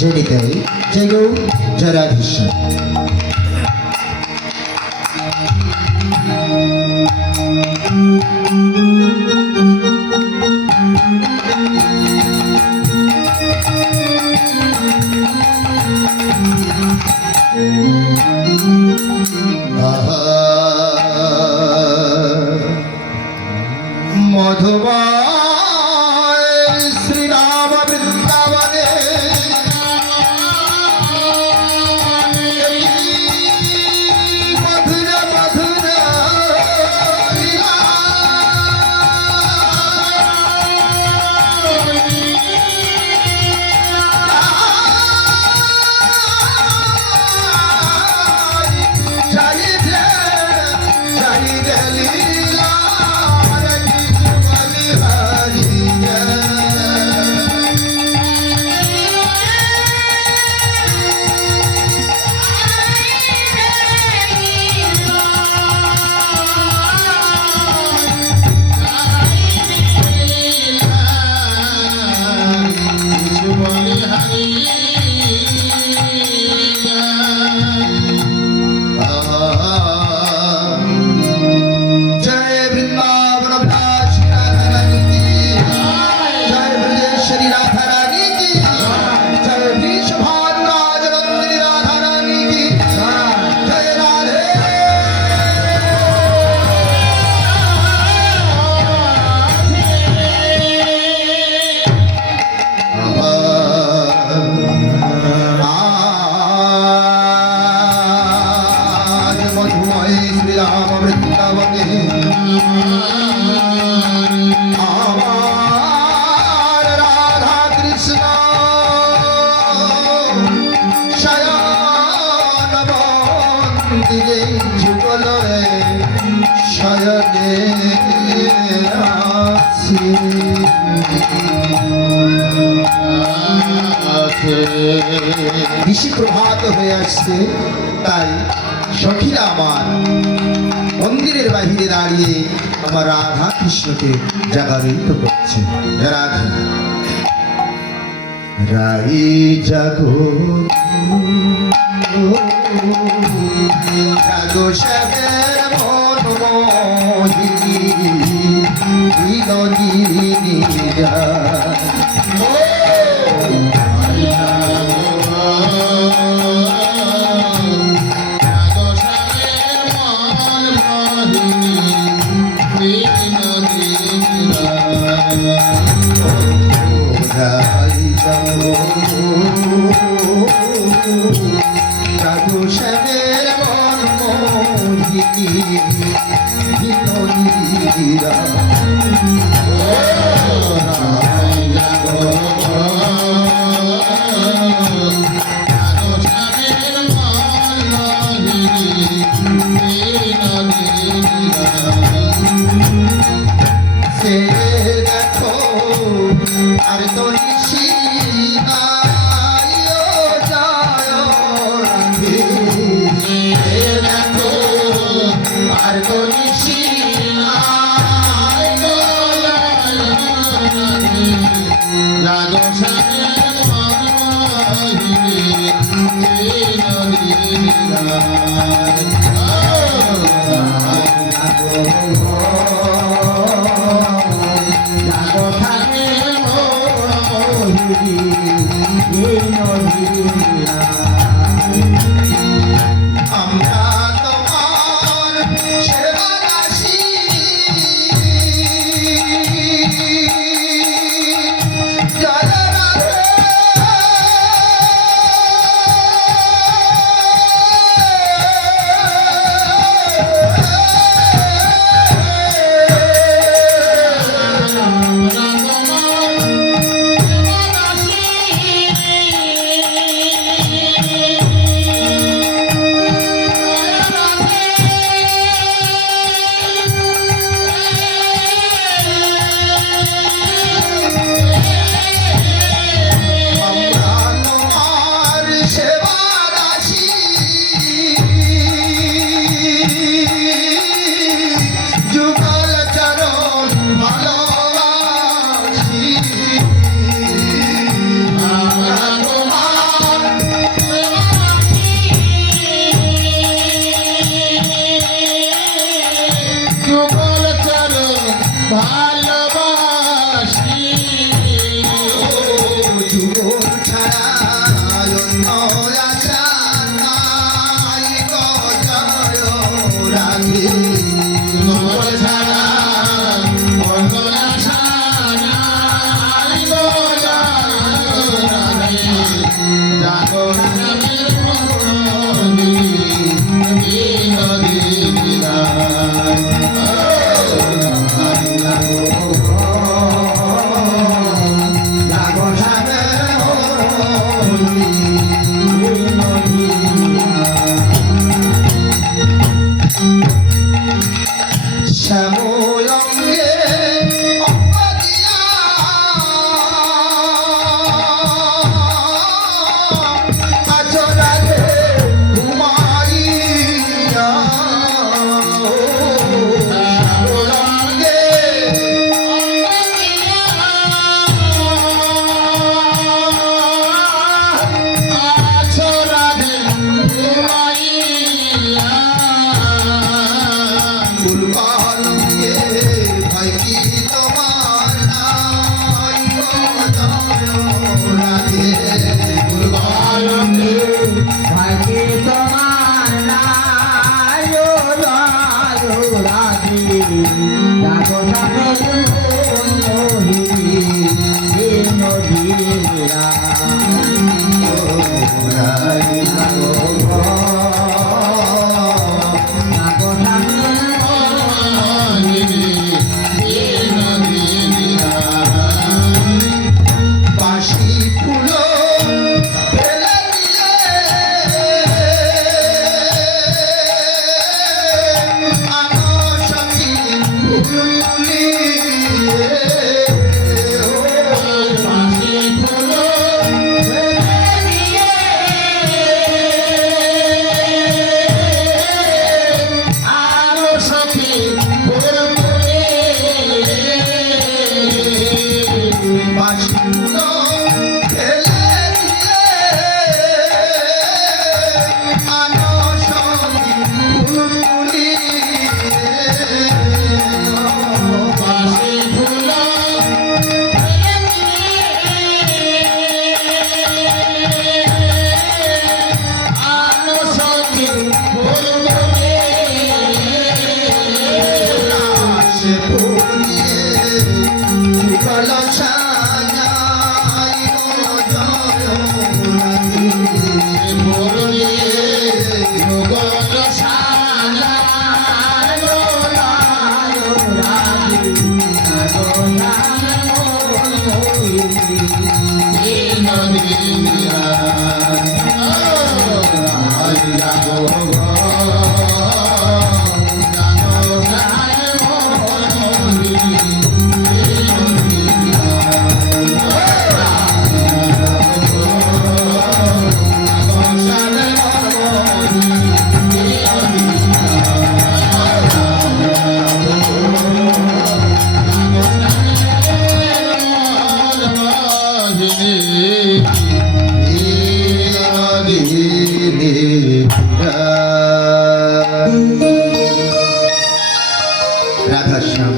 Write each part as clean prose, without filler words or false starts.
জয় জয় গৌ জয় রাধেশ্যাম। মধুময় শ্রীরাম বৃন্দাবনে মধুর মধুর লীলা। জয় জয় জয় লীলা আমার রাধা কৃষ্ণ শয়ন মন্দিরে যুগল শয়নে আছে। ঋষি প্রভাত হয়ে আসছে, তাই সখীরা আমার মন্দিরের বাহিরে দাঁড়িয়ে আমার রাধা কৃষ্ণকে জাগরিত করছে। রাধা রাই জাগো জাগো সাগর মন মোহিনী বিনোদিনী জাগো শ্যামের মন মোহিনী বিনোদিনীরা। সে দেখো আর তো নিশি নাই ও জয় রাধে। সে দেখো আর তো নিশি নাই ও জয় রাধে। জাগো শ্যামের মন মোহিনী বিনোদিনীরা। আমরা তোমার সেবাদাসী, জয় রাধে। জাগরণের মরণী নদী বিলায় শ্যাময়ঙ্গে অম্বাদিয়া আচরাতে ঘুমাইয়া শ্যাময়ঙ্গে আচরাতে ঘুমাইয়া ফুলবালকে ভাই কি তোমার নাই রাধে ফুলবালকে ভাগ্যে তোমার নাই রাধে ডাকো নদীরা বাঁশি ফুলো ফেলে দিয়ে আনো সখী ফুলগুলি বাঁশি ফুলো ফেলে দিয়ে আনো সখী ফুলগুলি বাঁশি ফুলো ফেলে দিয়ে আনো সখী ফুলগুলি বাঁশি ফুলো ফেলে দিয়ে আনো সখী ফুলগুলি সে ফুল দিয়ে যুগল সাজাই জয় রাধে ফুল দিয়ে যুগল সাজাই রাধাশ্যাম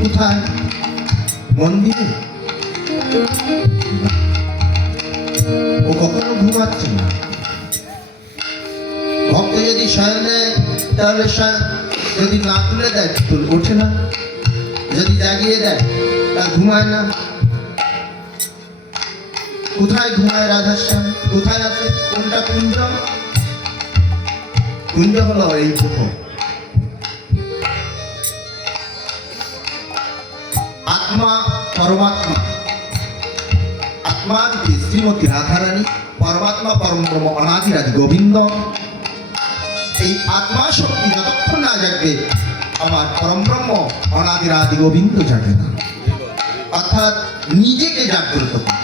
কোথায়? মন্দিরে? ও কখনো ঘুমাচ্ছে না। ভক্ত যদি শয়ন দেয় তাহলে যদি না তুলে দেয় ওঠে না, যদি জাগিয়ে দেয় তা ঘুমায় না। কোথায় ঘুমায় রাধাশ্যাম? কোথায় আছে? কোনটা কুঞ্জ? কুঞ্জ হলো এই পুকুর। আত্মা পরমাত্মা, আত্মা যদি শ্রীমতী রাধারানী, পরমাত্মা পরম ব্রহ্ম অনাদিরাজ গোবিন্দ। এই আত্মা শক্তি যতক্ষণ না জাগবে আমার পরম ব্রহ্ম অনাদিরাজ গোবিন্দ জাগে না। অর্থাৎ নিজেকে জাগ্রত করে,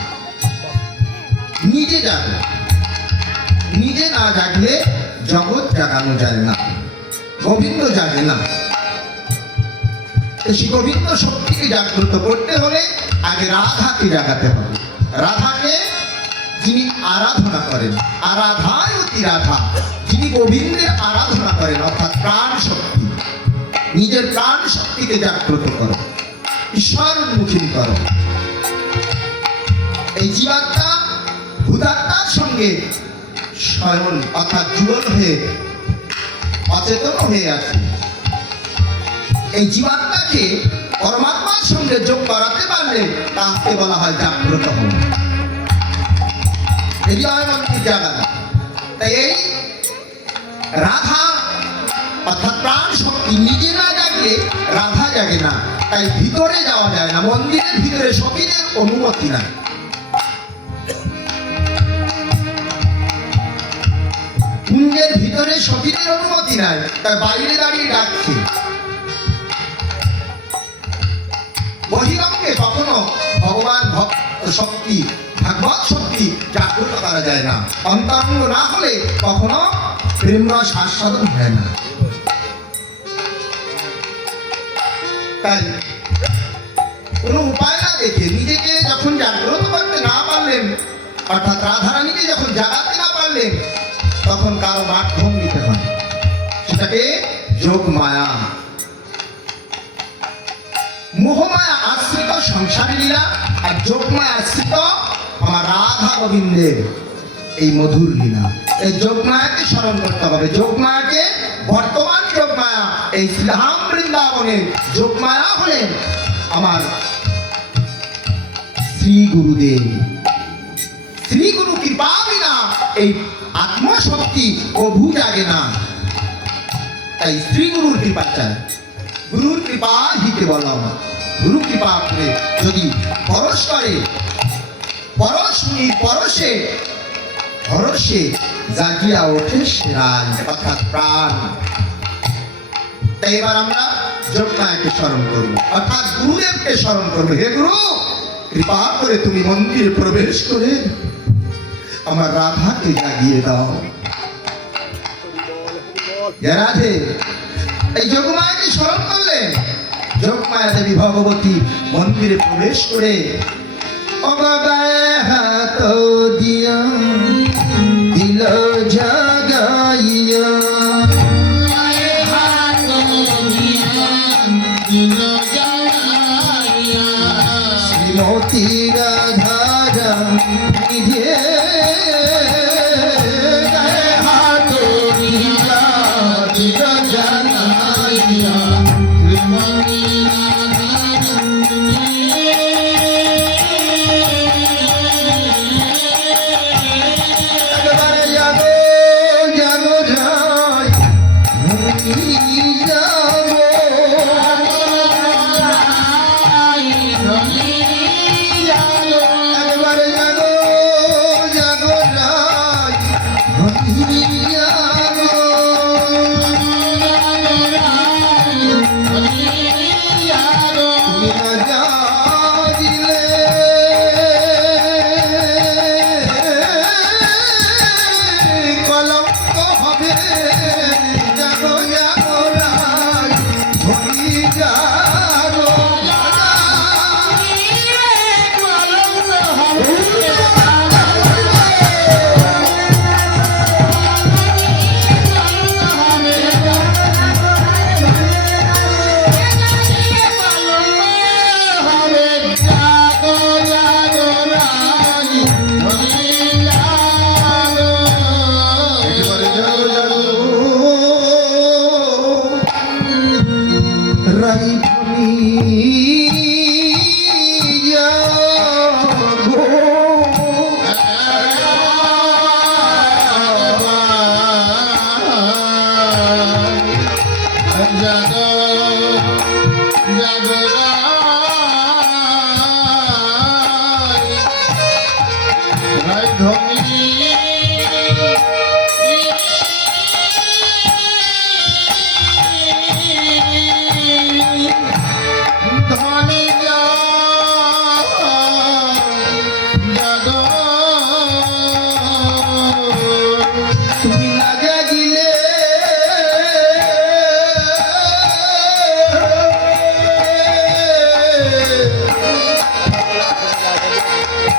নিজে জাগে। নিজে না জাগলে জগৎ জাগানো যায় না, গোবিন্দ জাগে না। সেই গোবিন্দ শক্তিকে জাগ্রত করতে হলে আগে রাধাকে জাগাতে হবে। রাধাকে যিনি আরাধনা করেন, আরাধায় অতি রাধা, যিনি গোবিন্দের আরাধনা করেন, অর্থাৎ প্রাণ শক্তি, নিজের প্রাণ শক্তিকে জাগ্রত করো, ঈশ্বর উন্মুখী করো। এই জীবাত্মা ভূতাত্মার সঙ্গে স্বয়ন অর্থাৎ যুগল হয়ে অচেতন হয়ে আছে। এই জীবাত্মাকে পরমাত্মার সঙ্গে যোগ করাতে পারলে তাকে বলা হয় জাগ্রত হওয়া। হৃদয় মন্দির জাগানো। তাই এই রাধা অর্থাৎ প্রাণ শক্তি নিজে না জাগলে রাধা জাগে না। তাই ভিতরে যাওয়া যায় না, মন্দিরের ভিতরে সখীদের অনুমতি নাই। কুঞ্জের ভিতরে সখীদের অনুমতি নাই, তাই বাইরে দাঁড়িয়ে ডাকছে। বহিরঙ্গে কখনো ভগবান ভক্ত শক্তি ভাগবত শক্তি জাগ্রত করা যায় না। অন্তরঙ্গ না হলে কখনো প্রেম রস আস্বাদন হয় না। তাই কোনো উপায় না দেখে নিজেকে যখন জাগ্রত করতে না পারলেন, অর্থাৎ রাধারানীকে যখন জাগাতে না পারলেন, তখন কারো মাধ্যম নিতে হয়, সেটাকে যোগ মায়া। মোহমায়া আশ্রিত সংসারী লীলা, আর যোগমায়া আশ্রিত আমার রাধা গোবিন্দের এই মধুর লীলা। এই যোগমায়াকে স্মরণ করতে হবে। যোগমায়াকে, বর্তমান যোগমায়া এই শ্রীধাম বৃন্দাবনের যোগমায়া হলেন আমার শ্রী গুরুদেব। শ্রী গুরু কৃপা বিনা এই আত্মশক্তি প্রভু জাগে না। তাই শ্রী গুরুর কৃপা চাই। গুরুর কৃপা হিতে বললাম, গুরু কৃপা করে যদি পরশ করে, পরশনি পরশে পরশে জাগিয়া ওঠে সেরাজ, অর্থাৎ প্রাণ। তাই এবার আমরা যোগমায়াকে স্মরণ করবো, অর্থাৎ গুরুদেবকে স্মরণ করবো। হে গুরু, কৃপা করে তুমি মন্দিরে প্রবেশ করে আমার রাধাকে জাগিয়ে দাও। রাধে এই যোগমায়াকে স্মরণ করলেন। যোগমায়া দেবী ভগবতী মন্দিরে প্রবেশ করে অগায় হাত দিয়া দিল জাগাইয়া, শ্রীমতী রাধা নিধে হাত দিয়া দিল জাগাইয়া,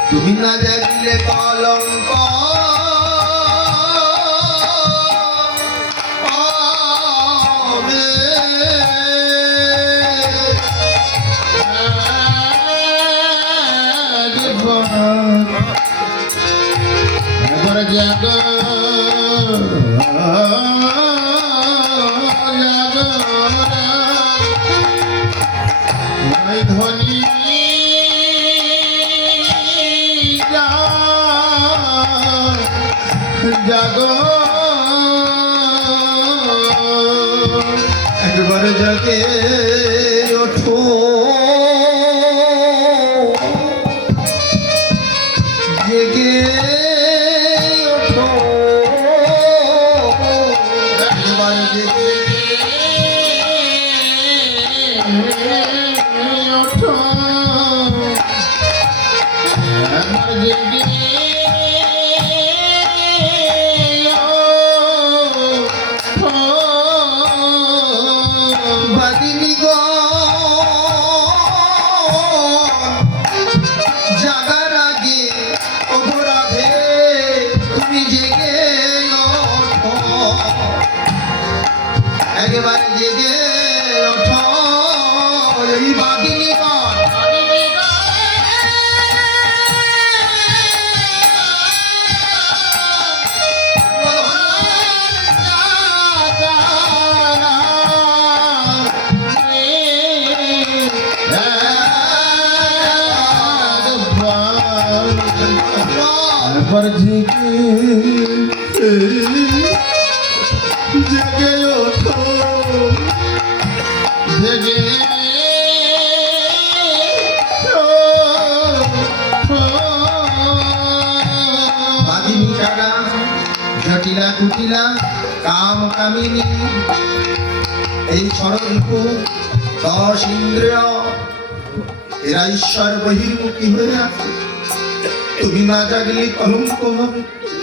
তুমি না জাগিলে কলঙ্ক হবে। এবার জাগ ধনী জাগো একবার জাগে ওঠো জেগে ওঠো একবার জেগে ওঠো একবার জেগে জাগার আগে অপরাধে তুমি জেগে ওঠো একেবারে জেগে ওঠো এই বাদিনীগণ पर जगे जगे उठो जगे बादिनी कारा जटिला कुटिला काम कामिनी এই ষড়রূপু 10 ইন্দ্রিয় এরা ঈশ্বর বহির্মুখী হয়ে আছে তুমি না জাগলে কলঙ্ক হবে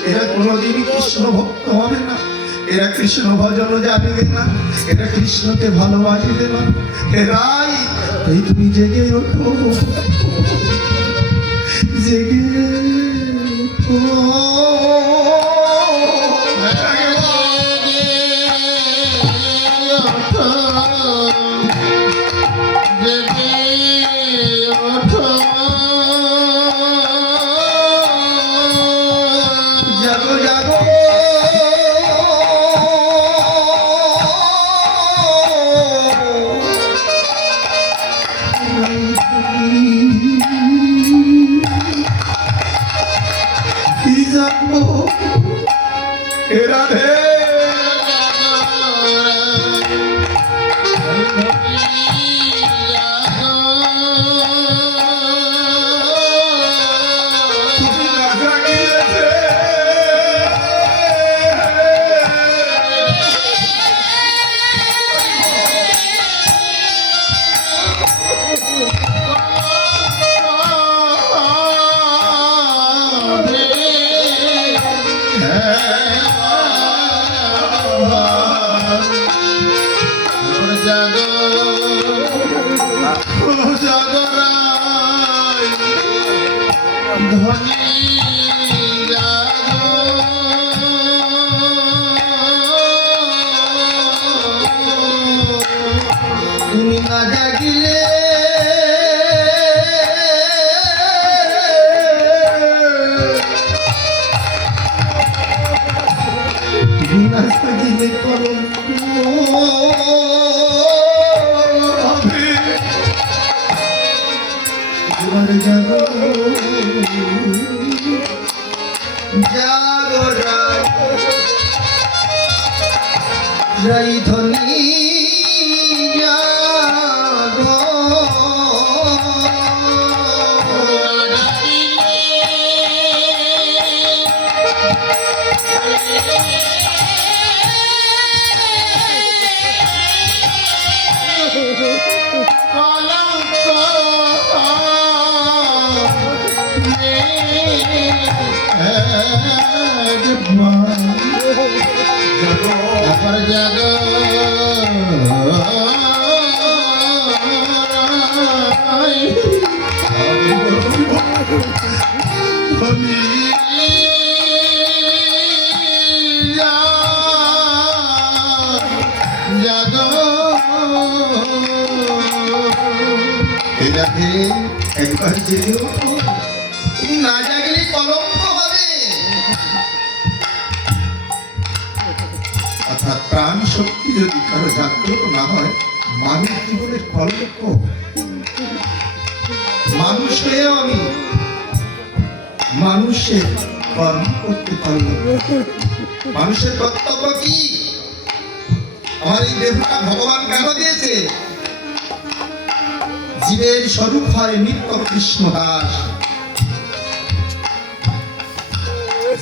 এরা কোনোদিন কৃষ্ণ ভক্ত হবে না এরা কৃষ্ণ ভজন জানবে না এরা কৃষ্ণকে ভালোবাসবে না এরাই এই তুমি জেগে ওঠো জেগে ওঠো জাগো জাগো কি জাগো রাধে তুমি না জাগিলে তুমি না জাগিলে কলঙ্ক হবে এবার জাগো জাগো রাই ধ্বনি জাগো জাগো একবার জেগে ওঠো তুমি না জাগলে কলঙ্ক হবে অর্থাৎ প্রাণ শক্তি যদি কারো জাগ্রত না হয় মানুষ জীবনের কলঙ্ক মানুষ হয়েও আমি মানুষের কর্ম করতে পারল না। মানুষের কর্তব্য কি? আমার এই দেহটা ভগবান কেন দিয়েছে? জীবের স্বরূপ হয় নিত্য কৃষ্ণ দাস।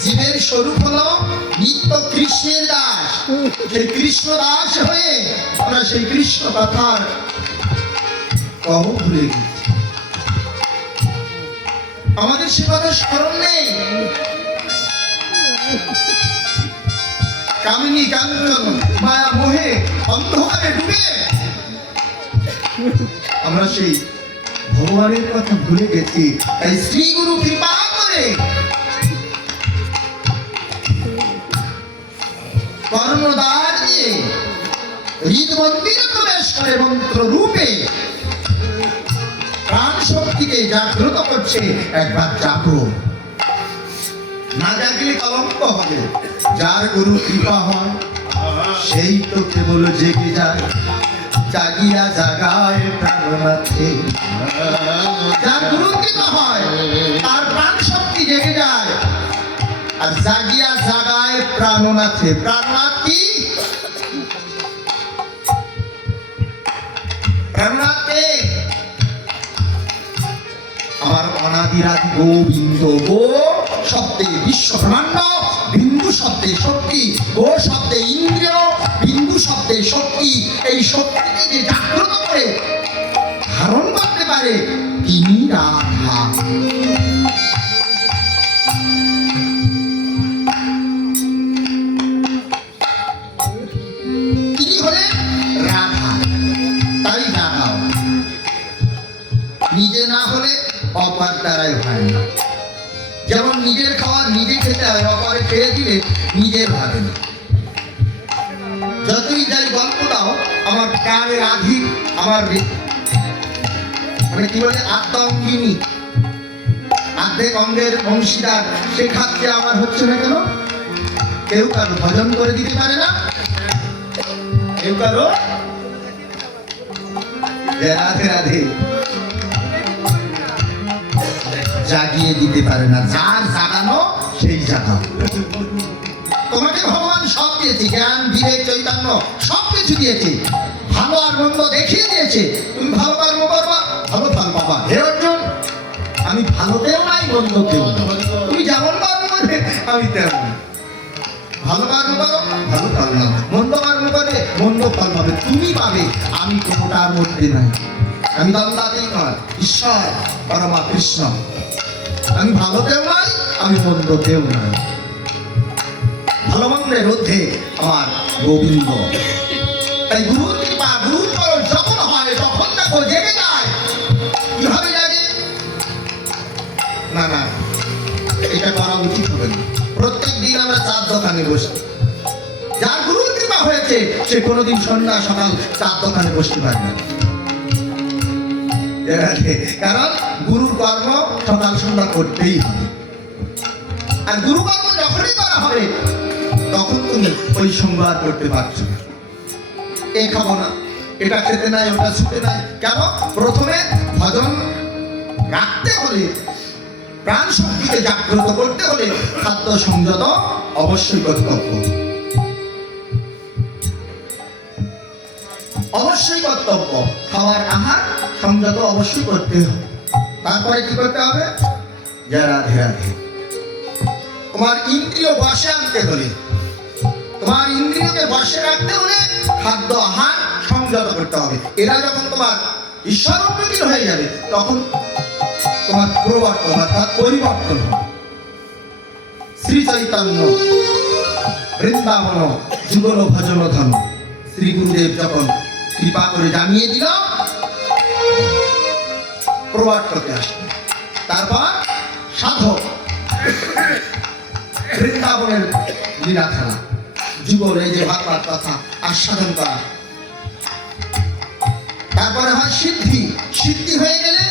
জীবের স্বরূপ হলো নিত্য কৃষ্ণের দাস। সেই কৃষ্ণ দাস হয়ে আমরা সেই কৃষ্ণ কথার কহ ভুলে গেছি। আমাদের সে কথা স্মরণ নেই। কামিনী কাঞ্চন মায়া মোহে অন্ধকারে ডুবে আমরা সেই ভগবানের কথা ভুলে গেছি। তাই শ্রী গুরু কৃপা করে কর্ণদ্বার দিয়ে হৃদ মন্দিরে প্রবেশ করে মন্ত্র রূপে প্রাণ শক্তিকে জাগ্রত করছে। একবার জাগো, না জাগলে কলঙ্ক হবে। যার গুরু কৃপা হয় সেই তো কেবল জেগে যায়। জাগিয়া জাগায় প্রাণনাথে। যার গুরু কৃপা হয় তার প্রাণ শক্তি জেগে যায়। আর জাগিয়া জাগায় প্রাণনাথে। প্রাণনাথ কি? প্রাণনাথ কে? আমার অনাদিরাদি গোবিন্দ। গো শব্দে বিশ্ব ব্রহ্মাণ্ড, বিন্দু শব্দে শক্তি। গো শব্দে ইন্দ্রিয়, বিন্দু শব্দে শক্তি। এই শক্তিকে যে জাগ্রত করে ধারণ করতে পারে তিনি রাধা। তিনি হলেন রাধা। তাই জাগাও। নিজে না হলে অপার দ্বারাই হয় না। যেমন নিজের খাওয়া নিজে খেতে হয়, অপরে খেয়ে দিলে নিজের ভাবে না। যতই যাই গল্প দাও, আমার প্রাণের আধিক, আমার মানে কি বলে আত্মাঙ্গিনী, আর্ধেক অঙ্গের অংশীদার, সে খাচ্ছে আমার হচ্ছে না কেন? কেউ কারো ভজন করে দিতে পারে না, কেউ কারো রাধে রাধে জাগিয়ে দিতে পারে না। যার জাগানো সেই জাগাও। তোমাকে ভগবান সব দিয়েছে, জ্ঞান বিবেক চৈতন্য সব কিছু দিয়েছে। ভালো আর মন্দ দেখিয়ে দিয়েছে। তুমি ভালো কর্ম করবা, ভালো ফল পাবা। হে অর্জুন, আমি ভালোতেও নাই মন্দতেও নাই। তুমি যেমন কর্ম করবে আমি তেমন। ভালো কর্ম করো, ভালো ফল পাবে। মন্দ কর্ম করবে, মন্দ ফল পাবে। তুমি পাবে, আমি কোনোটার মধ্যে নাই। আমি দ্বন্দ্বাতীত নয়, ঈশ্বর পরমা কৃষ্ণ। আমি ভালোতেও নাই, আমি মন্দতেও নাই। ভালো মন্দের মধ্যে আমার গোবিন্দ। তাই গুরুর কৃপা, গুরুর চরণ যখন হয় তখন দেখো জেগে যায়। কিভাবে জাগে? না না, এটা করা উচিত হবে না। প্রত্যেক দিন আমরা চার দোকানে বসি। যার গুরুর কৃপা হয়েছে সে কোনোদিন সন্ধ্যা সকাল চার দোকানে বসতে পারে না। কারণ গুরুর কর্ম সকাল সন্ধ্যা করতেই হবে। আর গুরু কর্ম যখনই করা হবে তখন তুমি ওই সংবাদ করতে পারছো না। এ খাবো না, এটা খেতে নাই, ওটা ছুটে নাই। কেন? প্রথমে ভজন রাখতে হলে, প্রাণ শক্তিকে জাগ্রত করতে হলে খাদ্য সংযত অবশ্যই কর্তব্য। অবশ্যই কর্তব্য। খাওয়ার আহার সংযত অবশ্যই করতে হবে। তারপরে কি করতে হবে? জয় রাধে রাধে। তোমার ইন্দ্রিয় বশে আনতে হলে, তোমার ইন্দ্রিয়কে বশে রাখতে হলে খাদ্য আহার সংযত করতে হবে। এরা যখন তোমার ঈশ্বর প্রকৃতির হয়ে যাবে তখন তোমার প্রবর্তন অর্থাৎ পরিবর্তন হবে। শ্রী চৈতন্য বৃন্দাবন যুগল ভজন ধন শ্রী গুরুদেব যখন কৃপা করে জানিয়ে দিল, প্রবর্তকে আসবে। তারপর সাধক বৃন্দাবনের লীলা খেলা, যুগল এই যে ভাগবত কথা আস্বাদন করা। তারপরে হয় সিদ্ধি। সিদ্ধি হয়ে গেলে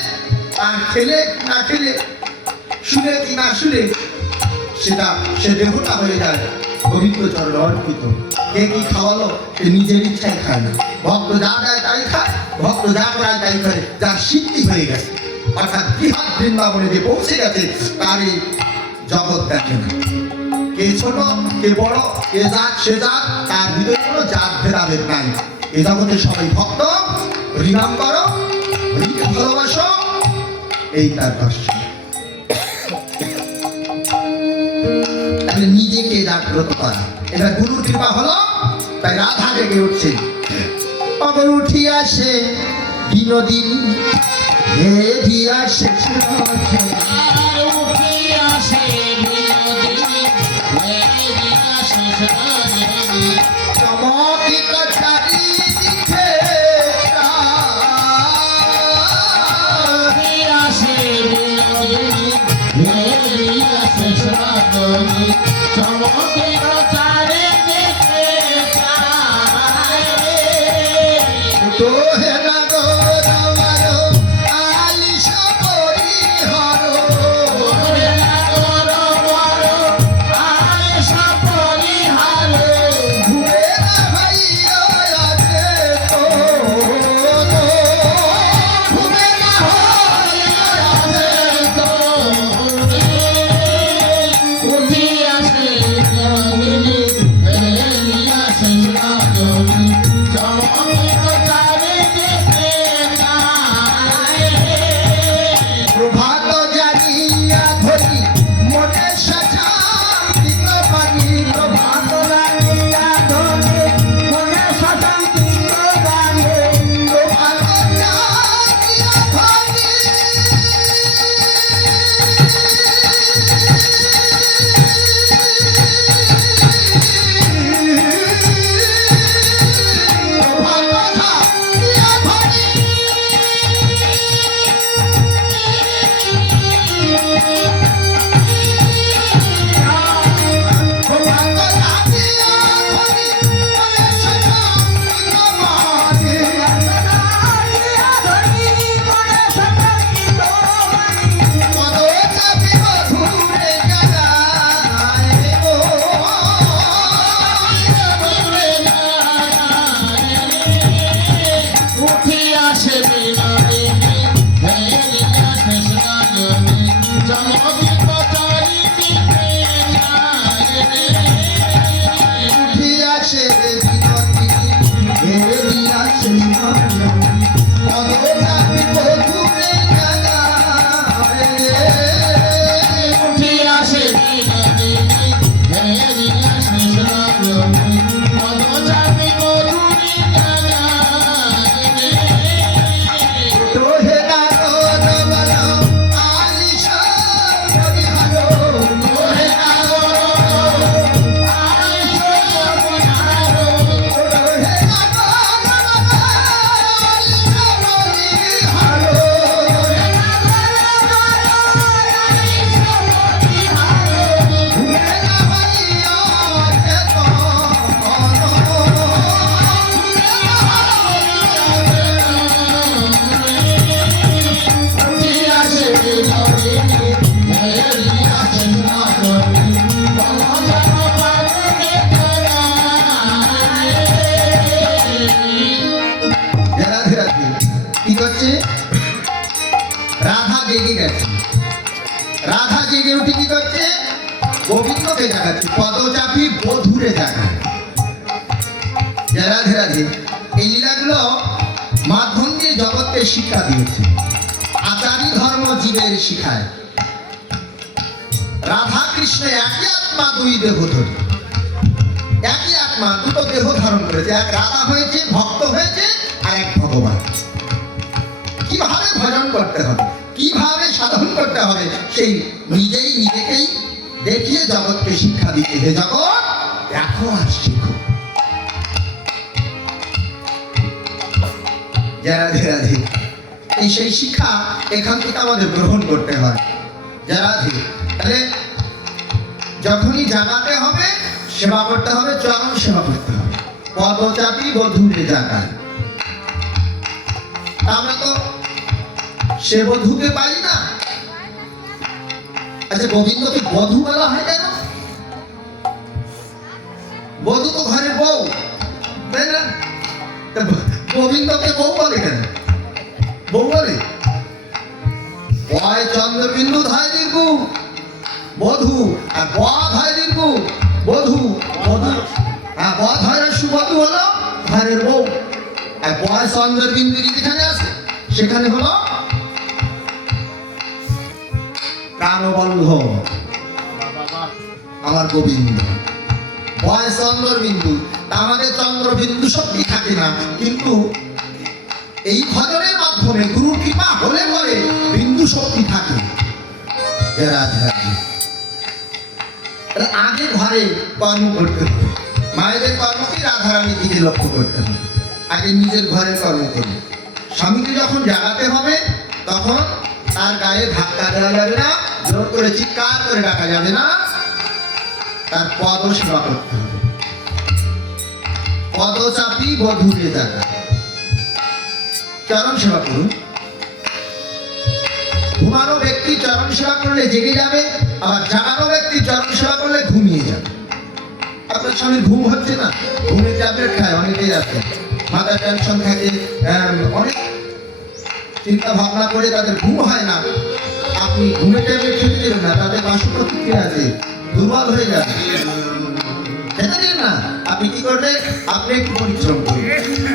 আর খেলে না খেলে, শুনে কি না শুনে, সেটা সে দেহটা হয়ে যায় পবিত্র চরণ অর্পিত। কে কি খাওয়ালো সে নিজের ইচ্ছায় খায় না। ভক্ত যা দেয় তাই খায়, ভক্ত যা করায় তাই করে। যার সিদ্ধি হয়ে গেছে অর্থাৎ বৃহৎ বৃন্দাবনে যে পৌঁছে গেছে তার এই জগৎ দেখে না। কে ছোট কে বড়, কে জাত সে জাত, তার ভিতরে কোনো জাত ভেদাভেদ নাই। এ জগতে সবাই ভক্ত, হরিনাম করো, হরিকে ভালোবাসো, এই তার দর্শন। তাহলে নিজেকে জাগ্রত করা, এটা গুরুর কৃপা হলো। তাই রাধা জেগে উঠছে, আবার উঠিয়া সে বিনোদিনী হে দিয়া সে চমকিত চারিদিকে তো হে নগর আমার আলিশ পরিহর, ঘুরে না ভাইয়া আছে তো, ঘুরে না ভাইয়া আছে তো। প্রভাত জানিয়া ধরি মনে শান্তিত পানি, প্রভাত জানিয়া ধরি মনে শান্তিত পানি, প্রভাত জানিয়া ধরি প্রভাত জানিয়া ধরি কি করছে? রাধা জেগে গেছে। রাধা জেগে উঠে কি করছে? গোবিন্দকে জাগাচ্ছে, পদচাপী বধূরে জাগায়। রাধে রাধে। এই লীলাগুলো মাধ্যম দিয়ে জগৎকে শিক্ষা দিয়েছে। আচারী ধর্ম জীবের শিখায়। রাধা কৃষ্ণ একই আত্মা, দুই দেহ ধরে। একই আত্মা দুটো দেহ ধারণ করেছে। এক রাধা হয়েছে, ভক্ত হয়েছে, আর এক ভগবান। কিভাবে ভজন করতে হবে, কিভাবে সাধন করতে হবে, সেই নিজেই নিজেকেই দেখিয়ে জগৎকে শিক্ষা দিতে। হে জগৎ, দেখো আর শিখো। রাধে রাধে। এই সেই শিক্ষা এখান থেকে আমাদের গ্রহণ করতে হয়। রাধে। তাহলে যখনই জানাতে হবে, সেবা করতে হবে, চরণ সেবা করতে হবে। পদচাপী বধূরে জাগায়। আমরা তো সে বধূকে পাই না। আচ্ছা, গোবিন্দকে বধূ বলা হয় কেন? বধূ তো ঘরের বউ, তাই না? গোবিন্দকে বউ বলে কেন? বউ বলে চন্দ্রবিন্দু ধায় দীর্ঘ বধূ, আর বধ হয় কিন্তু বধূ, বধূ, হ্যাঁ বধ হয় না, সুবধূ হলো ঘরের বউ। আর বয় চন্দ্রবিন্দু যেখানে আছে সেখানে হলো প্রাণবন্ধ আমার গোবিন্দ। বয় চন্দ্রবিন্দু, তা আমাদের চন্দ্রবিন্দু শক্তি থাকে না, কিন্তু এই ভজনের মাধ্যমে গুরু কৃপা হলে পরে বিন্দু শক্তি থাকে। আগে ঘরে কর্ম করতে হবে, মায়েদের কর্মকে রাধারানীর দিকে লক্ষ্য করতে হবে। আগে নিজের ঘরে কর্ম করবে। স্বামীকে যখন জাগাতে হবে তখন তার গায়ে ধাক্কা দেওয়া যাবে না, জোর করে চিৎকার করে ডাকা যাবে না, তার পদ সেবা করতে হবে। পদচাপি বধূরে জাগা, চরণ সেবা করুন। ঘুমানো ব্যক্তি চরণ সেবা করলে জেগে যাবে, আবার জাগানো ব্যক্তি চরণ সেবা করলে ঘুমিয়ে যাবে। আপনার স্বামীর ঘুম হচ্ছে না, ঘুমের ট্যাবলেট খায়, অনেকেই আছে, মাথার টেনশন থাকে, অনেক চিন্তা ভাবনা করে তাদের ঘুম হয় না। আপনি ঘুমের ট্যাবলেট খেতে দেবেন না, তাদের বাসপ্রতিক্রিয়া আছে, দুর্বল হয়ে যাবে, খেতে দেবেন না। আপনি কি করবেন? আপনি একটু পরিশ্রম করুন,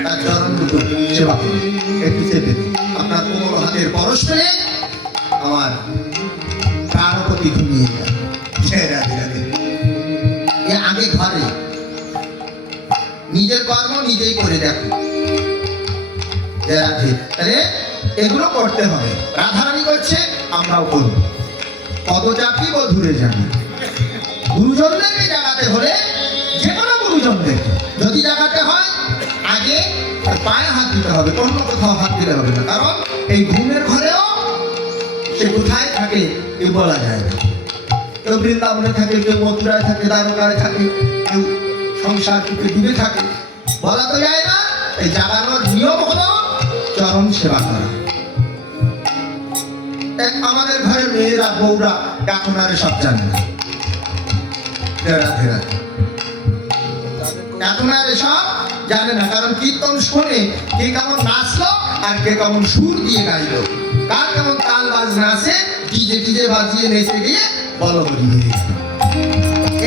তার চরণ দুটো সেবা করুন, একটু চেপে দিন। আপনার কোমল হাতের পরশ পেলে আমার প্রাণপতি ঘুমিয়ে যাবে। আগে ঘরে নিজের কর্ম নিজেই করে দেখো। তাহলে এগুলো করতে হবে, রাধারানী করছে, আমরাও করব। পদচাপি বধূরে যাবে। গুরুজনদেরকে জাগাতে হলে যে কোনো গুরুজনদেরকে যদি জাগাতে হয় আগে পায়ে হাত দিতে হবে, অন্য কোথাও হাত দিতে হবে না। কারণ এই ঘুমের ঘরেও সে কোথায় থাকে কেউ বলা যায় না। কেউ বৃন্দাবনে থাকে, কেউ মথুরায় থাকে, দ্বারকায় থাকে, কেউ সংসার দ্বীপে থাকে, বলা তো যায় না। এই জাগানোর নিয়ম হলো চরণ সেবা করা। আমাদের ঘরের মেয়েরা বউরা এখন আর সব জানে না, এখন আর এসব জানে না। কারণ কীর্তন শোনে কে কেমন নাচলো আর কে কেমন সুর দিয়ে গাইলো, কার কেমন তাল বাজনা আছে, ডিজে ডিজে বাজিয়ে নেচে গিয়ে বলো বলি।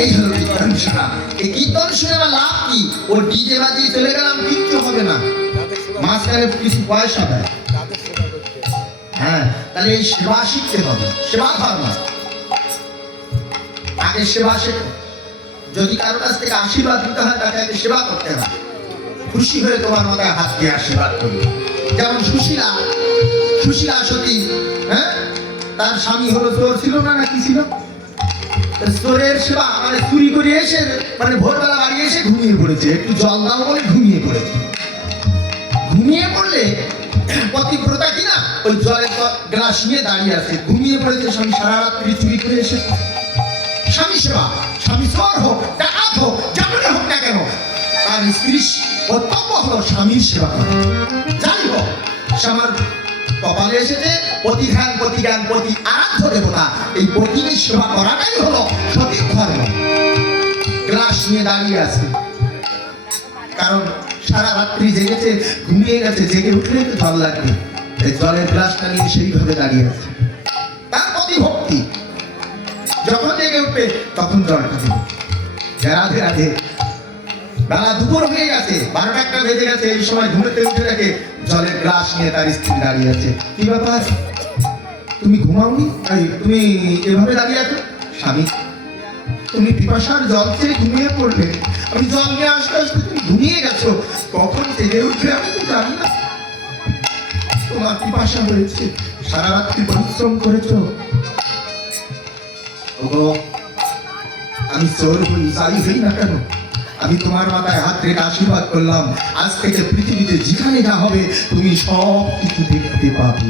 এই হলো কীর্তন শোনা। এই কীর্তন শুনে আমার লাভ কি? ও ডিজে বাজিয়ে চলে গেলাম, কিচ্ছু হবে না, মাঝখানে কিছু পয়সা দেয়। হ্যাঁ, তাহলে এই সেবা শিখতে হবে, সেবা ধর্ম। আগে সেবা শেখো। যদি কারোর কাছ থেকে আশীর্বাদ দিতে হয় তাকে আগে সেবা করতে হবে। খুশি হয়ে তোমার মাথায় হাত দিয়ে আশীর্বাদ করবে। যেমন সুশীলা, সুশীলা সতী, হ্যাঁ, তার স্বামী হলো চোর, ছিল না নাকি ছিল? চোরের সেবা মানে চুরি করে এসে, মানে ভোরবেলা বাড়ি এসে ঘুমিয়ে পড়েছে, একটু জল দাও বলে ঘুমিয়ে পড়েছে। ঘুমিয়ে পড়লে পতিব্রতা কিনা ওই জলের গ্লাস নিয়ে দাঁড়িয়ে আছে, ঘুমিয়ে পড়েছে। স্বামী সারা রাত্রি চুরি করে এসে। স্বামী সেবা, স্বামী চোর হোক, ডাকাত হোক, যেমনই হোক না কেন, তার স্ত্রীর কর্তব্য হলো স্বামীর সেবা করা। যাই হোক, সে আমার কপালে এসেছে পতিঘান, পতিজ্ঞান, পতি আরাধ্য দেবতা। এই পতিকে সেবা করাটাই হলো সতীর ধর্ম। গ্লাস নিয়ে দাঁড়িয়ে আছে, কারণ সারা রাত্রি জেগেছে, ঘুমিয়ে গেছে, জেগে উঠলে তো জল লাগবে। এই জলের গ্লাসটা নিয়ে সেইভাবে দাঁড়িয়ে আছে, তার প্রতি ভক্তি। যখন জেগে উঠবে তখন জলটা দেবে। রাধে রাধে। বেলা দুপুর হয়ে গেছে, 12টা বেজে গেছে, এই সময় ঘুমেতে উঠে দেখে জলের গ্লাস নিয়ে তার স্ত্রী দাঁড়িয়ে আছে। কি ব্যাপার, তুমি ঘুমাওনি? তুমি এভাবে দাঁড়িয়ে আছো? স্বামী, তুমি পিপাসার জল খেয়ে ঘুমিয়ে পড়লে, আমি জল নিয়ে আসতে আসতে তুমি ঘুমিয়ে গেছো, কখন জেগে উঠবে আমি তো জানি না। তোমার পিপাসা হয়েছে, সারা রাত্রি পরিশ্রম করেছো। আমি চোর হই, যাই হই না কেন, আমি তোমার মাথায় হাত রেখে আশীর্বাদ করলাম, আজ থেকে পৃথিবীতে যেখানে যা হবে তুমি সব কিছু দেখতে পাবে।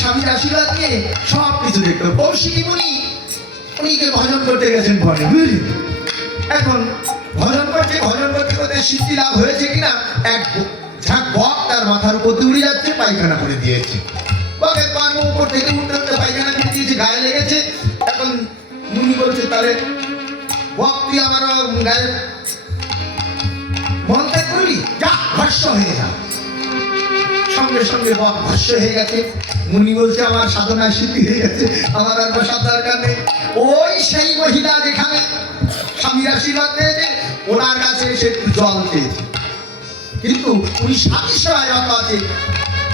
স্বামীর আশীর্বাদ নিয়ে সব কিছু দেখতে। কৌশিকী মুনি, উনিকে ভজন করতে গেছেন বনে, বুঝলি? এখন ভজন করতে করতে সিদ্ধি লাভ হয়েছে কিনা, এক ঝাঁক বক তার মাথার উপর উড়ে যাচ্ছে, পায়খানা করে দিয়েছে। বকের কর্ম উপর থেকে উঠতে উঠতে পায়খানা করে দিয়েছে, গায়ে লেগেছে। এখন মুনি বলছে, তাহলে বক তুই আমার গায়ে মন ত্যাগ করবি, যা ভস্য হয়ে যা। সঙ্গে সঙ্গে বক ভস্য হয়ে গেছে। মুনি বলছে আমার সাধনা সিদ্ধি হয়ে গেছে, আমার আর বসার দরকার নেই। ওই সেই মহিলা যেখানে স্বামীর আশীর্বাদ পেয়েছে, ওনার কাছে এসে একটু জল চেয়েছে, কিন্তু উনি স্বামী সেবায় রত আছে,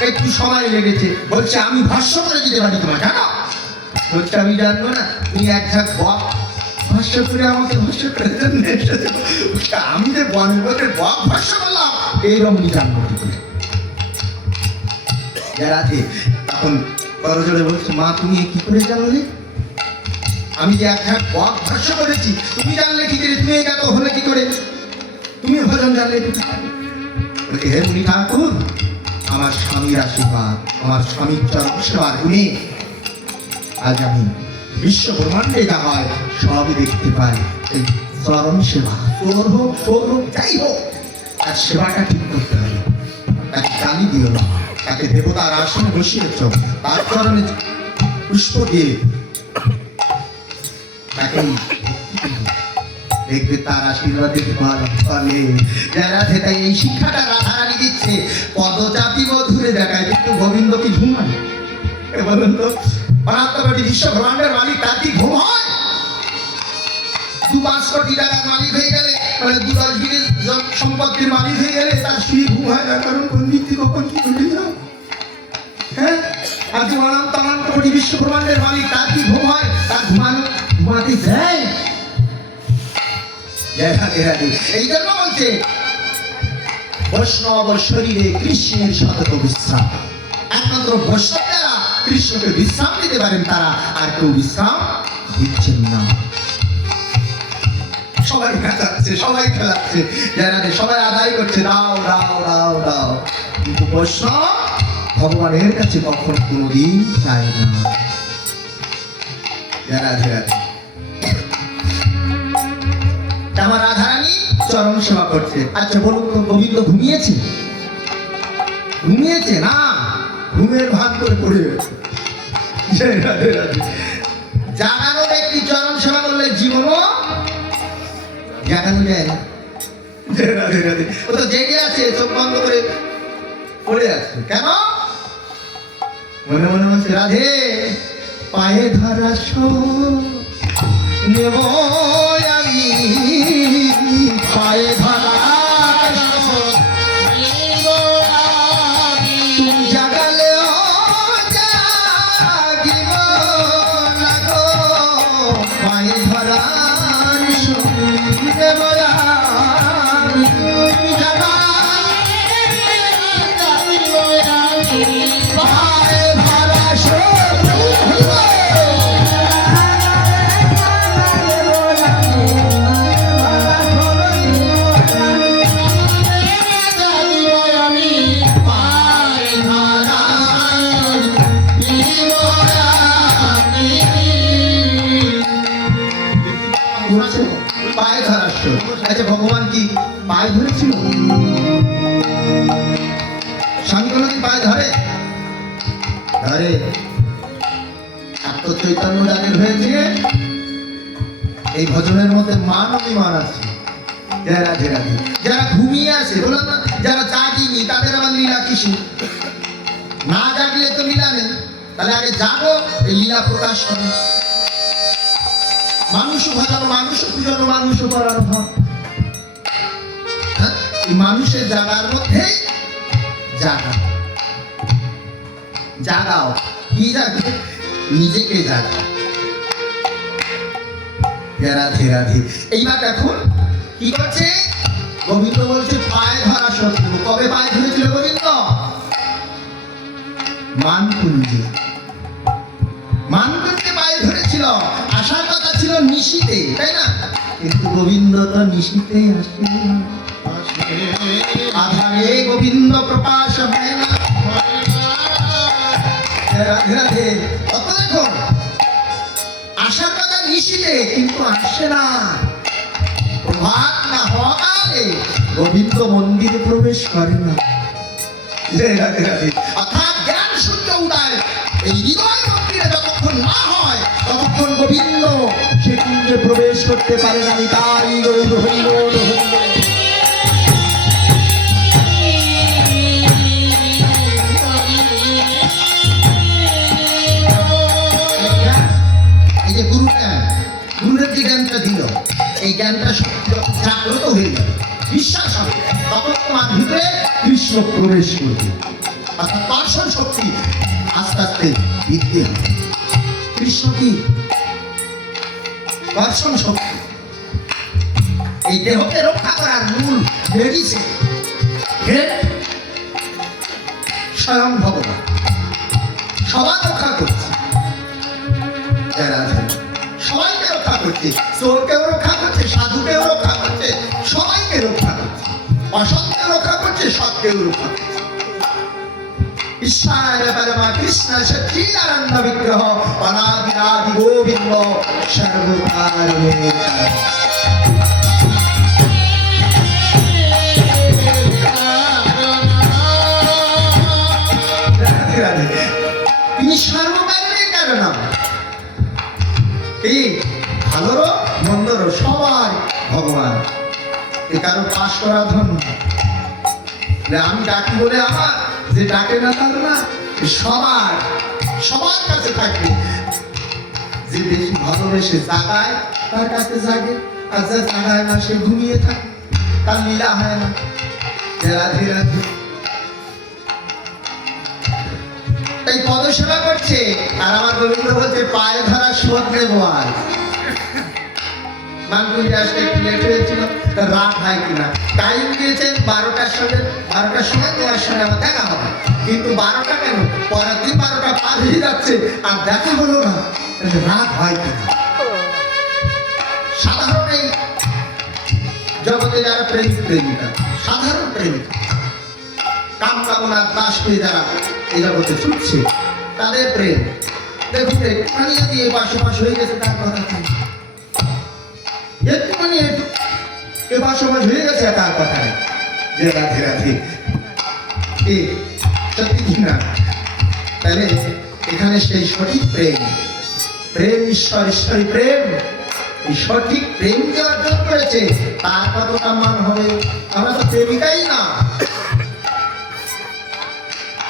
একটু সময় লেগেছে। বলছে আমি ভস্য করে দিতে পারি তোমার, জানো? বলছে আমি জানবো না, তুমি এক ঝাঁক বক ভস্য করে আমাকে ভস্য করে দেন। আমি যে বনের মধ্যে বক ভস্য করলাম এইরকম জানবো কি করে? রাধে তখন করজোড়ে বলছে, মা তুমি কি করে জানলে? আমি যে এক ঝাঁক বক ভস্য করেছি, তুমি জানলে কি করে? তুমি এত হলে কি করে? তুমি ভজন জানলে কি করে? বলছে, হে মুনি ঠাকুর, আমার স্বামীর আশীর্বাদ, আমার স্বামীর চরণ সেবার গুণে আজ আমি বিশ্ব ব্রহ্মাণ্ডে যা হয় সবই দেখতে পাই। এই চরণ সেবা, চোর হোক চোর হোক যাই হোক, তার সেবাটা ঠিক করতে হবে। তাকে গালি দিও না, তাকে দেবতার আসনে বসিয়েছ, তার চরণে পুষ্প দিয়ে তাকে দেখবে তার আশীর্বাদের ফল ফলে। যারা তাই এই শিক্ষাটা রাধারানী দিচ্ছে, পদচাপি মধুরে দেখায়, কিন্তু গোবিন্দ কি ঘুমায়? বলুন তো, অনাত্মবাদী বিশ্ব ব্রহ্মাণ্ডের মালিক, তার কি ঘুম হয়? 2-5 কোটি টাকার মালিক হয়ে গেলে, মানে 2-10 বিঘে সম্পত্তির মালিক হয়ে গেলে তার শুয়ে ঘুম হয় না, কারণ কোন নীতি কখন কি ঘটে যায়। হ্যাঁ, আর যে অনন্ত কোটি বিশ্ব ব্রহ্মাণ্ডের মালিক, তার কি ঘুম হয়? তার ঘুমাতে যায়। এই জন্য বলছে বৈষ্ণব শরীরে কৃষ্ণের সতত বিশ্রাম। একমাত্র বৈষ্ণব যারা কৃষ্ণকে বিশ্রাম দিতে পারেন, তারা আর কেউ বিশ্রাম দিচ্ছেন না। সবাই খেলাচ্ছে, সবাই খেলাচ্ছে, যারা সবাই আদায় করছে, দাও দাও দাও দাও, কিন্তু বৈষ্ণব ভগবানের কাছে কখন কোনোদিন চায় না। যারা আমার রাধারানী চরণ সেবা করছে। আচ্ছা বলুন তো, গোবিন্দ ঘুমিয়েছে? ঘুমিয়েছে না, ঘুমের ভাগ করে পড়ে গেছে। জাগানো ব্যক্তি চরণ সেবা করলে জীবনও জাগানো যায় না। ও তো জেগে আছে, চোখ বন্ধ করে পড়ে আছে। কেন? মনে মনে বলছে, রাধে পায়ে ধরা নেব আমি, পায়ে ধরা তুমি জাগালেও জাগিব না গো, পায়ে ধরা নেব আমি, তুমি পায়ে ধরা পায়ে ধরা। আচ্ছা ভগবান কি পায়ে ধরেছিল? স্বামী কোনদিন পায়ে ধরে? ধরে। আত্মচৈতন্য যাদের হয়েছে, এই ভজনের মধ্যে মান অভিমান আছে। যারা ঘুমিয়ে আছে, বললাম না, যারা জাগিনি তাদের আবার লীলা কিসে? না জাগলে তো লীলা নেই। তাহলে আগে জাগো, এই লীলা প্রকাশ করো। মানুষ ভজন, মানুষ পূজন, মানুষ করার ভাব। মানুষের জাগার মধ্যে জাগা, জাগাও। কি জাগে? নিজেকে জাগাও। রাধে রাধে। এইবার দেখুন কি করছে গোবিন্দ, বলছে পায়ে ধরা শত্রু। কবে পায়ে ধরেছিল গোবিন্দ? মানকুঞ্জে। মানকুঞ্জে পায়ে ধরেছিল। আসার কথা ছিল নিশীতে, তাই না? কিন্তু গোবিন্দ তো নিশীতে আসে না। আধারে গোবিন্দ প্রকাশ হয় না। রাধে রাধে। অত দেখো, আসার কথা নিশীতে, কিন্তু আসে না। প্রভাত না হওয়াকালে গোবিন্দ মন্দিরে প্রবেশ করে না। রাধে রাধে। অর্থাৎ জ্ঞান সূর্য উদয় এই হৃদয় মন্দিরে যতক্ষণ না হয়, ততক্ষণ গোবিন্দ সে কুঞ্জে প্রবেশ করতে পারে না। তাই গৌর হরি গৌর হরি গৌর। যে জ্ঞানটা দিল, এই জ্ঞানটা সত্যি যখন জাগ্রত হয়ে যাবে, বিশ্বাস হবে, তখন তোমার ভিতরে কৃষ্ণ প্রবেশ করবে, অর্থাৎ পার্শ্বন শক্তি আস্তে আস্তে বৃদ্ধি হবে। কৃষ্ণ কি? পার্শ্বন শক্তি। এই দেহকে রক্ষা করার মূল মেডিসিন স্বয়ং ভগবান। সবাই রক্ষা করছে, সবাইকে রক্ষা করছে, চোরকেও রক্ষা করছে, সাধুকেও রক্ষা করছে, সবাইকে রক্ষা করছে, অসৎকে রক্ষা করছে, সৎকেও রক্ষা করছে। ঈশ্বর পরমা কৃষ্ণ সচ্চিদানন্দ বিগ্রহ অনাদিরাদি গোবিন্দ সর্বকারণে। তিনি সর্বকারণের কারণ। এই ভালোরও মন্দরও সবার ভগবান। এ কারো পাশ করা ধন্য। আমি ডাকি বলে আমার যে ডাকে না তার না, সবার সবার কাছে থাকবে। যে বেশি ভালোবেসে জাগায় তার কাছে জাগে, আর যে জাগায় না সে ঘুমিয়ে থাকে, তার লীলা হয় না। রাধে রাধে। এই পদসেবা করছে, আর আমার গোবিন্দ বলছে পায়ে ধরা শোধ নেবো। আর মানগুলি আসতে একটু লেট হয়েছিল, তার রাত হয় কিনা টাইম দিয়েছেন 12টার সময়, 12টার সময় তোমার সঙ্গে আমার দেখা হবে। কিন্তু 12টা কেন, পরের দিন 12টা পার হয়ে যাচ্ছে আর দেখা হলো না, রাত হয় কিনা। সাধারণ এই জগতে যারা প্রেমিক প্রেমিকা, সাধারণ প্রেমিকা, কাম কামনার দাস হয়ে যারা এই জগতে ছুটছে, তাদের প্রেম দেখুন একটুখানি যদি এ পাশে পাশে হয়ে গেছে তার কথা কি, একটুখানি এ পাশে পাশে হয়ে গেছে তার কথা নেই। যে রাধে রাধে সত্যি কি না? তাহলে এখানে সেই সঠিক প্রেম, প্রেম ঈশ্বর, ঈশ্বরী প্রেম, এই সঠিক প্রেম যে অর্জন করেছে তার কতটা মান হবে। আমরা তো প্রেমিকাই না,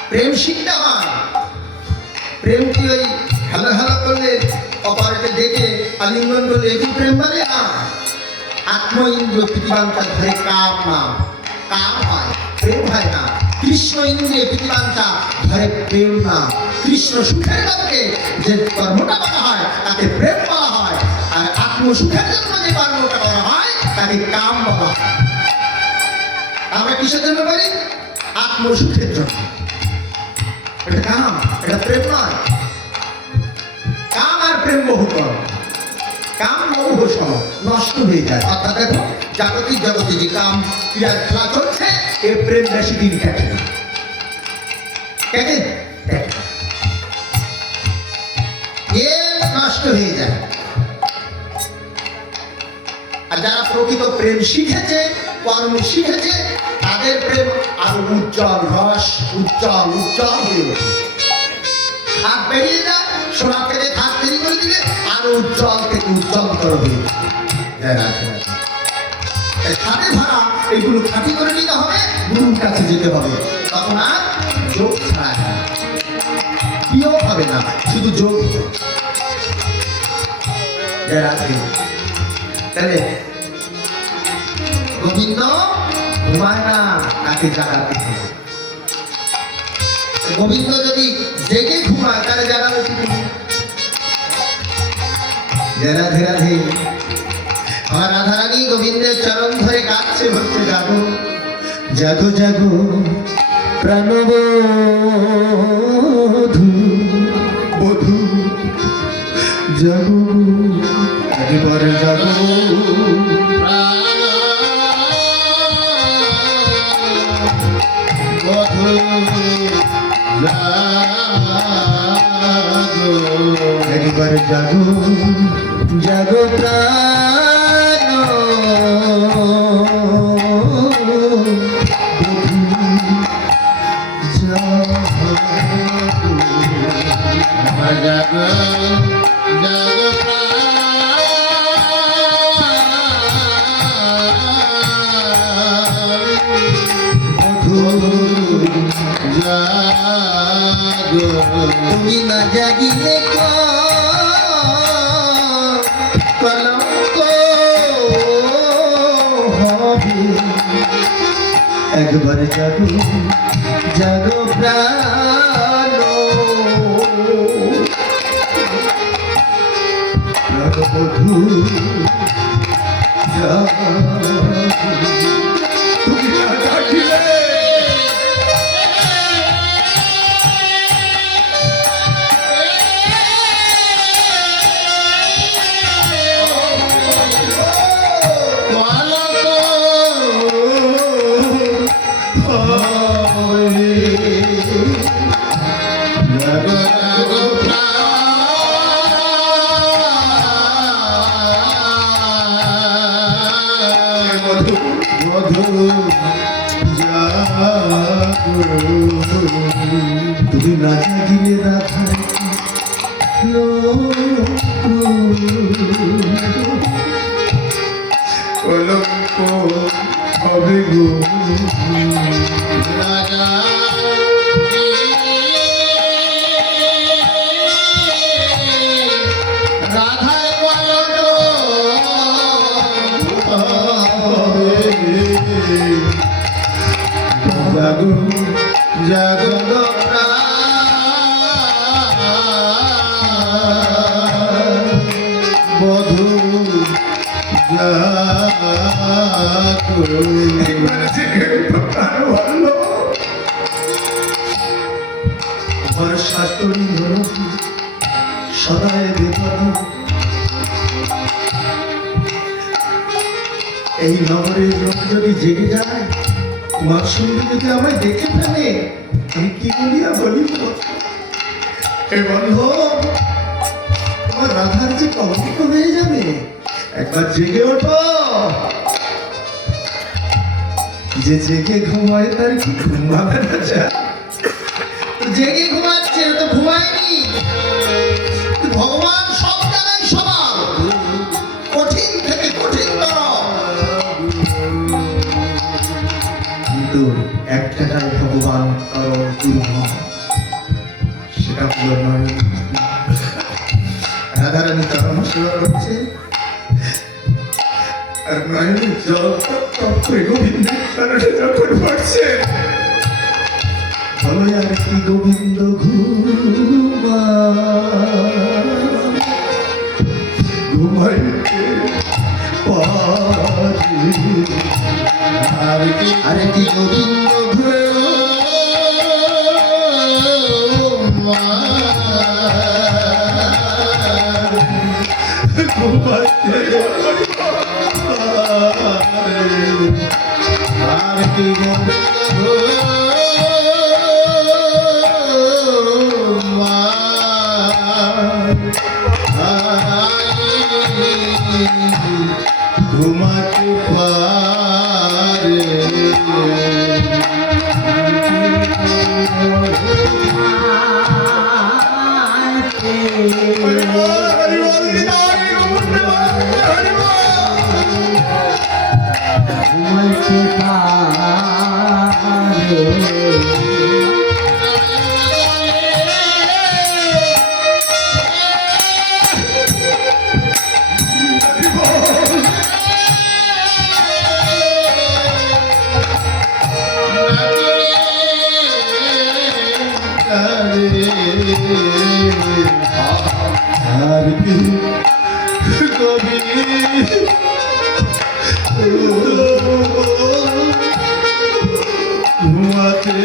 প্রেম শিখতে হয়। প্রেম কি ওই হেলো হেলো করলে অপারকে দেখে আলিঙ্গন করলে এটি প্রেম মানে না। আত্ম ইন্দ্রিয় পৃথিবাঞ্চা ধরে কাম না, কাম হয়, প্রেম হয় না। কৃষ্ণ ইন্দ্রিয় পৃথিবাঞ্চা ধরে প্রেম না। কৃষ্ণ সুখের লোককে যে কর্মটা করা হয় তাকে প্রেম বলা হয়, আর আত্মসুখের জন্য যে কর্মটা করা হয় তাকে কাম বলা হয়। আমরা কিসের জন্য করি? আত্মসুখের জন্য। এটা কাম, এটা প্রেম নয়। কাম আর প্রেম বহু কম, কাম বহু সম নষ্ট হয়ে যায়। অর্থাৎ দেখো জাগতিক জগতে যে কাম ক্রিয়ার খেলা চলছে, এ প্রেম বেশি দিন কাটে না, কাটে এ নষ্ট হয়ে যায়। আর যারা প্রকৃত প্রেম শিখেছে, কর্ম শিখেছে, তাদের প্রেম আরো উজ্জ্বল, রস উজ্জ্বল উজ্জ্বল হয়ে ওঠে। হাত বেরিয়ে যায়, সোনা থেকে হাত বেরিয়ে করে দিলে আরো উজ্জ্বল থেকে উজ্জ্বল করবে। খাটে ভরা এগুলো খাঁটি করে নিতে হবে, গুরুর কাছে যেতে হবে। তখন আর যোগ ছাড়া না, বিয়োগ হবে না, শুধু যোগ হবে। তাহলে গোবিন্দ ঘুমায় না, তাকে জাগাতে হবে। গোবিন্দ যদি জেগে ঘুমায় তাহলে জাগাবে কি? রাধে রাধে। আমার রাধারানী গোবিন্দের চরণ ধরে কাঁদছে, বলছে জাগো জাগো জাগো প্রাণবধূ বধূ জাগো, একবার জাগো একবার জাগো জাগো প্রাণ জাগো জাগো তুমি না জাগিলে কলম একবার জাগো জাগো প্রাণ প্রাণবধূ জাগো। তুমি না ডাকিলে তুমি না জাগিলে রাধা কলঙ্ক হবে গো রাজা রাধার কলঙ্ক জাগো জাগো বধু আমার শাশুড়ি সদায় বিপদ এই নগরের লোক যদি জেগে যায় তোমার সঙ্গে যদি আমায় দেখে ফেলে আমি কি বলিয়া বলিব এ বন্ধু তোমার রাধার যে কলঙ্ক হয়ে যাবে একবার জেগে ওঠো যে জেগে ঘুমায় তার কি ঘুমাবে না যায় জেগে ঘুমাচ্ছে তো ঘুমায়নি ভগবান সব জায়গায় সমান কঠিন থেকে কঠিনতর কিন্তু এক জায়গায় ভগবান কারো দুর্ভম সেটা হলো নয় রাধারানী চরণ সেবা করছে আর নয়নের জল গোবিন্দের কারণে যখন পড়ছে বলো আর কি গোবিন্দ ঘুমাইতে পারি আরে কি গোবিন্দ ঘুমাইতে আর কি ঘুমাতে পারে আর কি কবি ঘুমাতে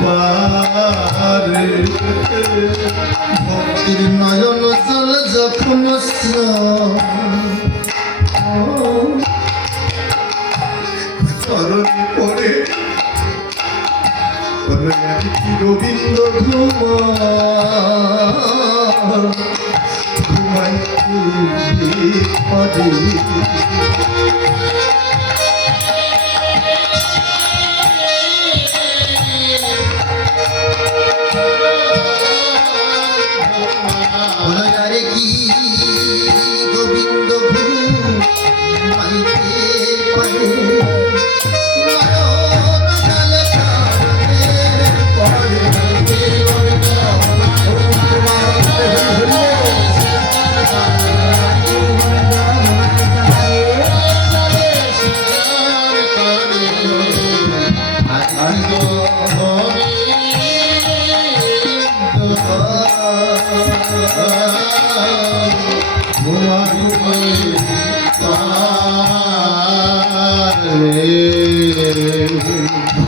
পারে ভক্তির নয়ন জল যখন চরণ পড়ে গোবিন্দ ঘুমাইতে পারে কি গোবিন্দ ঘুমাইতে পারে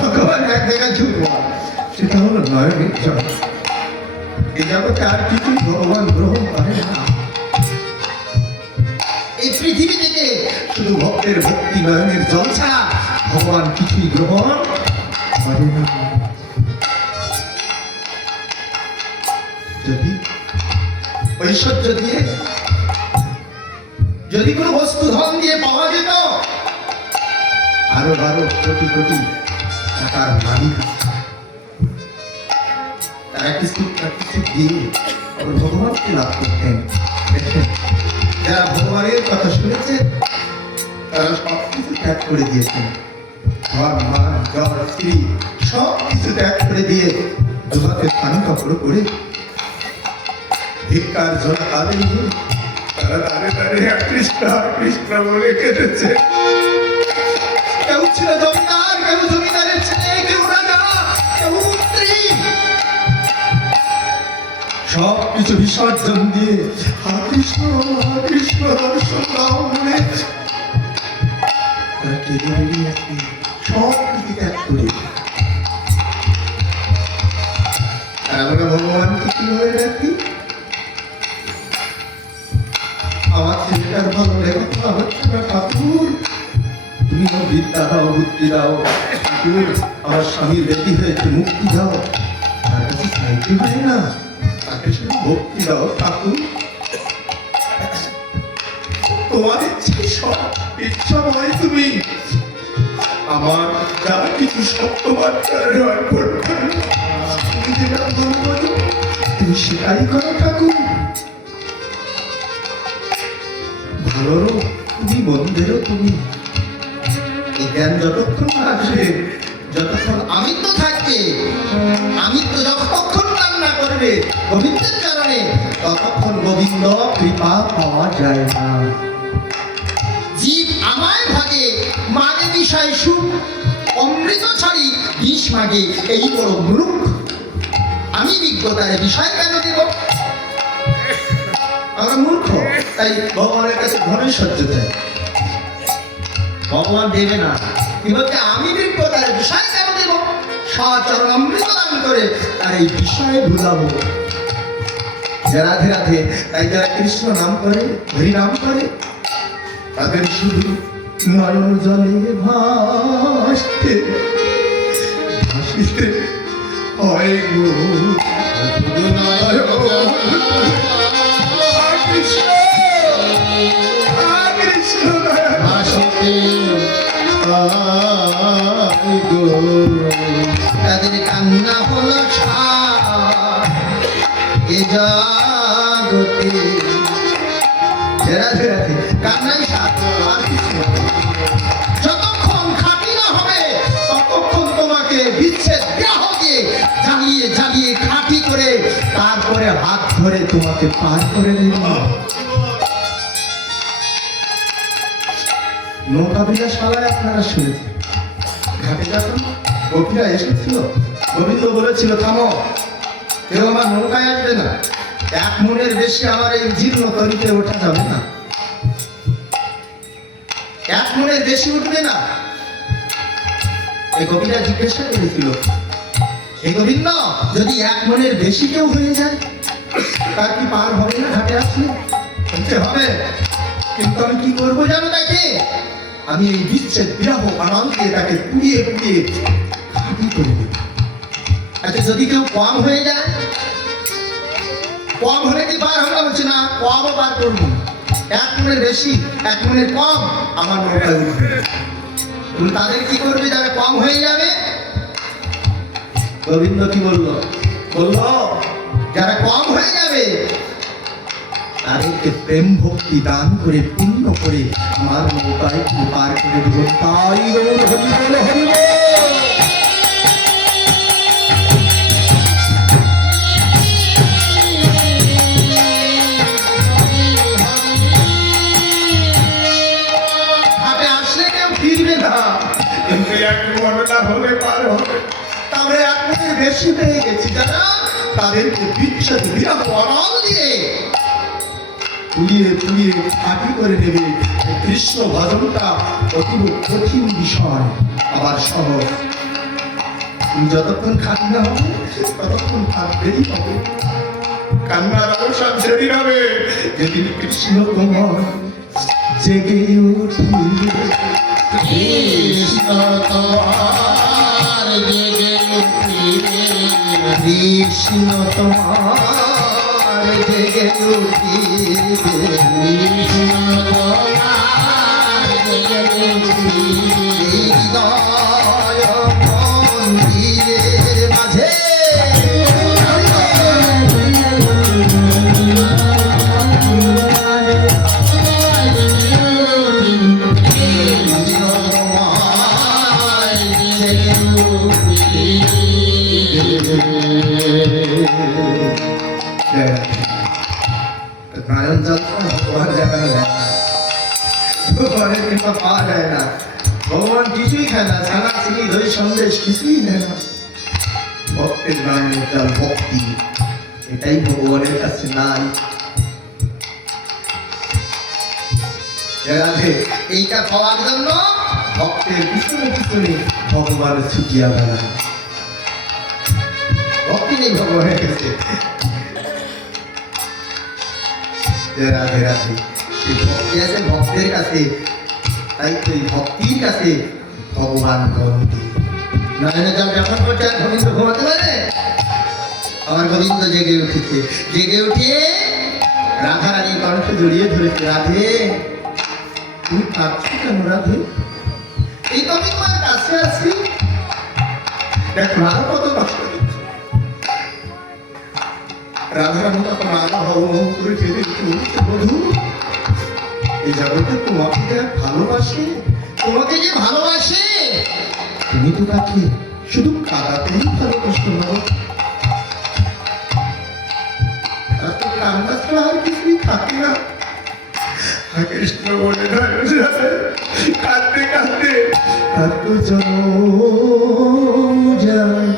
ভগবান এক জায়গায় ঝুঁকবো, সেটা হলো নয়নের জল। এই জগতে আর কিছুই ভগবান গ্রহণ করে না। এই পৃথিবী থেকে শুধু ভক্তের ভক্তি নয়নের জল ছাড়া ভগবান কিছুই গ্রহণ করে না। যদি ঐশ্বর্য দিয়ে, যদি কোনো বস্তু ধন দিয়ে পাওয়া যেত, আরো 12 কোটি কোটি টাকার মালিক তারা কিছু দিয়ে আবার ভগবানকে লাভ করতেন। যারা ভগবানের কথা শুনেছে তারা সব কিছু ত্যাগ করে দিয়েছেন। ঘর, মান, জ্বর, স্ত্রী সব কিছু ত্যাগ করে দিয়ে দুহাতে স্থান কাপড় করে ভিক্ষার জোড়া কাঁধে নিয়ে তারা দাঁড়িয়ে কৃষ্ণ কৃষ্ণ বলে কেটেছে। কেউ ছিল জমিদার, কেউ জমিদারের ছেলে, কেউ রাজা, কেউ মন্ত্রী। সব কিছু বিসর্জন দিয়ে কৃষ্ণ দর্শন দাও বলে তারা কেঁদে বেরিয়েছে সব কিছু ত্যাগ করে। আর আমরা ভগবানকে কিভাবে ডাকি? আমার ছেলেটার ভালো লেগে আমার ছেলে ঠাকুর, তুমি বিদ্যা দাও, বুদ্ধি দাও ঠাকুর, আমার স্বামীর বেটি হয়েছে মুক্তি দাও। তার কাছে চাইতে হয় না, তাকে শুধু ভক্তি দাও ঠাকুর। তোমার ইচ্ছে সব ইচ্ছাময় তুমি, আমার যা কিছু সব তোমার চরণে অর্পণ করো। তুমি যেটা বলবো তুমি সেটাই করো ঠাকুর। ভালোরও তুমি, বন্ধুদেরও তুমি। এই জ্ঞান যতক্ষণ আসবে, যতক্ষণ আমিত্ব থাকবে, আমিত্ব যতক্ষণ কামনা করবে গোবিন্দের কারণে, ততক্ষণ গোবিন্দ কৃপা পাওয়া যায় না। জীব আমায় ভাগে মানে বিষয় সুখ, অমৃত ছাড়ি বিষ মাগে এই বড় মূর্খ। আমি বিজ্ঞতায় বিষয় কেন দেব? আমরা মূর্খ, তাই ভগবানের কাছে ধনের সহ্য চাই। ভগবান দেবে না। কি বলছে? আমি বিজ্ঞতার বিষয় কেন দেব? সচরণ অমৃত দান করে তার এই বিষয়ে ভুলাবো। রাধে রাধে। তাই যারা কৃষ্ণ নাম করে, হরি নাম করে, তাদের শুধু নয়ন জলে ভাসতে ভাসিতে হয় গো। শুধু নয়ন কৃষ্ণ কৃষ্ণ ভাসিতে হয় গো। তাদের কান্না হলো সার এ জগতে। রাধে রাধে। কান্নাই সার, আর কিছু না। যতক্ষণ খাঁটি না হবে ততক্ষণ তোমাকে বিচ্ছেদ বিবাহ দিয়ে জ্বালিয়ে জ্বালিয়ে খাঁটি করে তারপরে হাত ধরে তোমাকে পার করে নেব। নৌকা বিলাসপালায় আপনারা শুনেছেন, ঘাটে যখন গোপীরা এসেছিল, গোবিন্দ বলেছিল থামো, কেউ আমার নৌকায় আসবে না, 1 মণের বেশি আমার এই জীর্ণ তরিতে ওঠা যাবে না, 1 মণের বেশি উঠবে না। এই গোপীরা জিজ্ঞাসা করেছিল, এই গোবিন্দ যদি 1 মণের বেশি কেউ হয়ে যায় তার কি পার হবে না ঘাটে আসলে? বলতে হবে, কিন্তু আমি কি করবো জানো তাকে? আমি এই বিচ্ছেদ বিরাহ আনন্দে তাকে পুড়িয়ে পুড়িয়ে খাঁটি করে দেব। আচ্ছা যদি কেউ কম হয়ে যায়, কম হলে কি পার হবে? বলছে না, কমও পার করবো। 1 মণের বেশি 1 মণের কম আমার নৌকায় উঠবে। তুমি তাদের কি করবে যারা কম হয়ে যাবে? গোবিন্দ কি বললো? বললো যারা কম হয়ে যাবে তাদেরকে প্রেম ভক্তি দান করে পূর্ণ করে আমার নৌকায় পার করে দেব। তাই গৌর হরি বল, হরি বল। ঘাটে আসলে কেউ ফিরবে না, কিন্তু 1 মণ না হলে পার হবে। তাহলে 1 মণের বেশি পেয়ে গেছি যারা, তাদেরকে বিচ্ছেদ বিরাহ আনন্দ দিয়ে ফুলিয়ে ফুলিয়ে ফাঁকি করে নেবে। এই কৃষ্ণ ভজনটা অতীব কঠিন বিষয়, আবার সহজ। তুমি যতক্ষণ কান্না হবে ততক্ষণ কাঁদতেই হবে। কান্নার অবসান সেদিন হবে যেদিন কৃষ্ণ তোমার জেগে উঠবে। কৃষ্ণ তোমার জেগে উঠিবে, কৃষ্ণ তোমার জেগে উঠিবে। কৃষ্ণ তোমার জেগে উঠিবে, এই হৃদয় মন্দিরের মাঝে নারায়ণ যন্ত্রণা ভগবান দেখানো যায় না, ভগবানের কৃপা পাওয়া যায় না। ভগবান কিছুই খায় না, ছানা চিনি দই সন্দেশ কিছুই নেয় না। ভক্তের নামে যার ভক্তি, এটাই ভগবানের কাছে নাই। রাধে, এইটা পাওয়ার জন্য ভক্তের পিছনে পিছনে ভগবান ছুটিয়া বেড়ায়। ভক্তি নেই ভগবানের কাছে। রাধে রাধে, সেই ভক্তি আছে ভক্তের কাছে, তাই তো এই ভক্তির কাছে ভগবান বন্দী। নয়নে জল যখন করছে আর গোবিন্দ ঘুমাতে পারে? আমার গোবিন্দ জেগে উঠেছে, জেগে উঠিয়ে রাধারানীর কণ্ঠ জড়িয়ে ধরেছে। রাধে, তুমি কাঁদছো কেন রাধে? এই তো আমি তোমার কাছে আছি, দেখো রাধা কত কষ্ট দিচ্ছে। রাধারানী তখন রাধা ভগবান করে কেঁদে উঠছে, বধূ এই জগতে তোমাকে যে ভালোবাসে, তোমাকে যে ভালোবাসে, তুমি তো তাকে শুধু কাঁদাতেই ভালোবাসো না। আর তো কান্না ছাড়া আর কিছুই থাকে না। আর কৃষ্ণ বলে কাঁদতে কাঁদতে এত জনম যায়,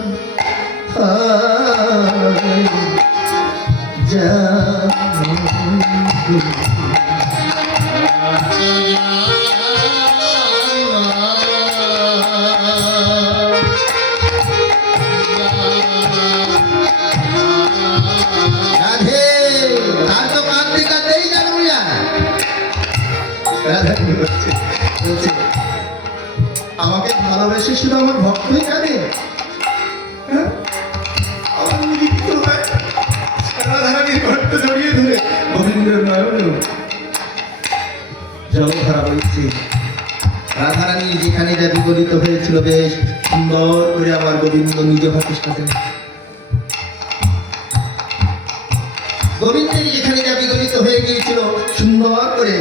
রাধে, আর তো কাঁদতে কাঁদতেই জন্ম যায়। রাধা বলছে, আমাকে ভালোবেসে শুধু আমার ভক্তই কাঁদে? হ্যাঁ? আমার মৃত্যু হয়। রাধারানীর কণ্ঠ জড়িয়ে ধরে গোবিন্দের নয়নে জলধারা বইছে। রাধারানী যেখানে যা বিগলিত হয়েছিল বেশ সুন্দর করে আমার গোবিন্দ নিজে ভাবিস কাছে। গোবিন্দের যেখানে যা বিগলিত হয়ে গিয়েছিল সুন্দর করে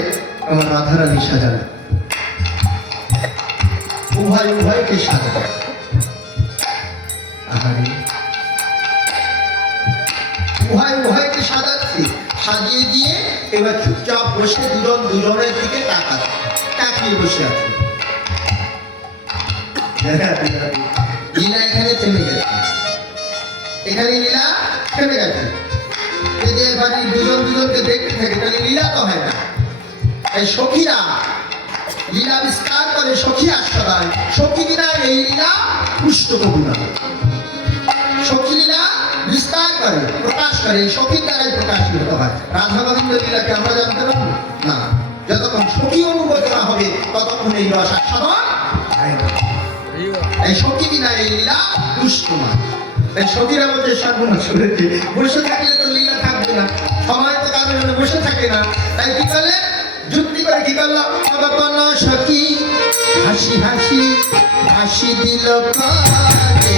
আমার রাধারানী সাজানো, উভয় উভয়কে সাজানো। আহারে, উভয় উভয়কে সাজাচ্ছে, সাজিয়ে দিয়ে এবার চুপচাপ বসে দুজন দুজনের দিকে তাকিয়ে বসে আছে। লীলা এখানে থেমে গেছে, এখানে লীলা থেমে গেছে। যদি এবারে দুজন দুজনকে দেখতে থাকে তাহলে লীলা তো হয় না। এই সখীরা লীলা বিস্তার করে, সখী আস্বাদয়, সখী বিনা এই লীলা পুষ্ট কবি না। সখী লীলা বিস্তার করে, প্রকাশ করে, এই সখীর দ্বারাই প্রকাশিত হয়। রাধা গোবিন্দ লীলাকে আমরা জানতে পারবো না। যতক্ষণ সখী অনুভূত না হবে ততক্ষণ এই রস আস্বাদন হয় না। এই সখী বিনা এই লীলা পুষ্ট নয়। এই সখীরা বলছে সর্বনাশ করেছে, বসে থাকলে তো লীলা থাকবে না, সময় তো কারোর জন্য বসে থাকে না। তাই কি করলে যুক্তি করে কি করলো, সখী হাসি হাসি হাসি দিল কারে,